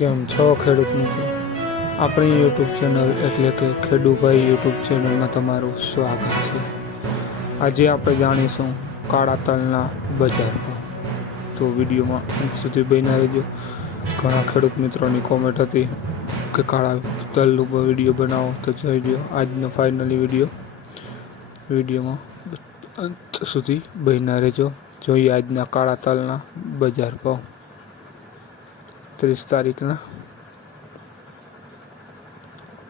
કેમ છો ખેડૂત મિત્રો આપણી યુટ્યુબ ચેનલ એટલે કે ખેડૂભાઈ યુટ્યુબ ચેનલમાં તમારું સ્વાગત છે. આજે આપણે જાણીશું કાળા તલના બજાર તો વિડીયોમાં અંત સુધી બન્યા રહેજો. ઘણા ખેડૂત મિત્રોની કોમેન્ટ હતી કે કાળા તલ ઉપર વીડિયો બનાવો. તો જોઈ લો આજનો ફાઇનલી વીડિયો. વિડીયોમાં અંત સુધી બન્યા રહેજો. જોઈએ આજના કાળા તલના બજાર ભાવ ત્રીસ તારીખના.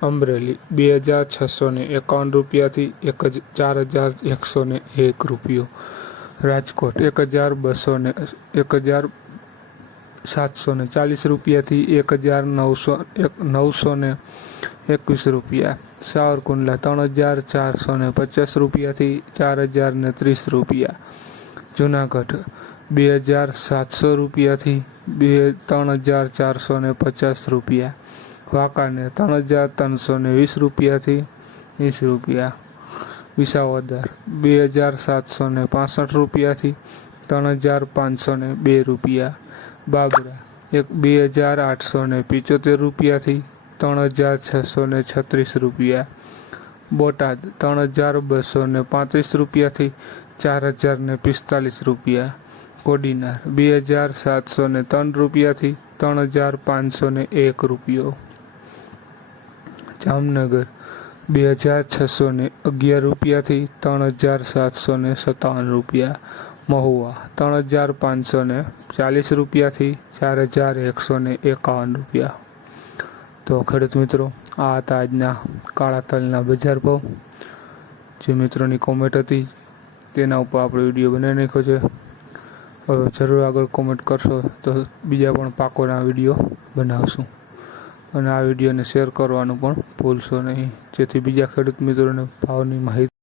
અમરેલી, બે હજાર છસો ને એકાવન રૂપિયાથી એક જ ચાર હજાર એકસો ને એક રૂપિયો. રાજકોટ, એક હજાર બસો ને, એક હજાર સાતસો ને ચાલીસ રૂપિયાથી એક હજાર નવસો, એક, નવસો ને એકવીસ રૂપિયા. સાવરકુંડલા, ત્રણ હજાર ચારસો ને પચાસ રૂપિયાથી ચાર હજાર ને ત્રીસ રૂપિયા. જુનાગઢ બે હજાર સાતસો રૂપિયાથી બે, ત્રણ હજાર ચારસો ને પચાસ રૂપિયા. વાંકાને ત્રણ હજાર ત્રણસો ને વીસ રૂપિયાથી વીસ રૂપિયા. વિસાવદર, બે હજાર સાતસો ને પાસઠ રૂપિયાથી ત્રણ હજાર પાંચસો ને બે રૂપિયા. બાબરા, એક, બે હજાર આઠસો ને પિચોતેર રૂપિયાથી ત્રણ હજાર છસો ને છત્રીસ રૂપિયા. બોટાદ, ત્રણ હજાર બસો ને પાંત્રીસ રૂપિયાથી ચાર હજાર ને પિસ્તાલીસ રૂપિયા. કોડીનાર, બે હજાર સાતસો ને ત્રણ રૂપિયાથી ત્રણ હજાર પાંચસો ને એક રૂપિયો. જામનગર, બે હજાર છસો ને અગિયાર રૂપિયાથી ત્રણ હજાર સાતસો ને સત્તાવન રૂપિયા. મહુવા, ત્રણ હજાર પાંચસો ને ચાલીસ રૂપિયાથી ચાર હજાર એકસો ને એકાવન રૂપિયા. તો ખેડૂત મિત્રો, આ હતા આજના કાળા તલના બજાર ભાવ. જે મિત્રોની કોમેન્ટ હતી, તેના ઉપર આપણો વીડિયો બનાવી નાખ્યો છે. જરૂર આગળ કોમેન્ટ કરશો તો બીજા પણ પાકોના વીડિયો બનાવશું. અને આ વિડીયોને શેર કરવાનું પણ ભૂલશો નહીં. જેથી બીજા ખેડૂત મિત્રોને ભાવની માહિતી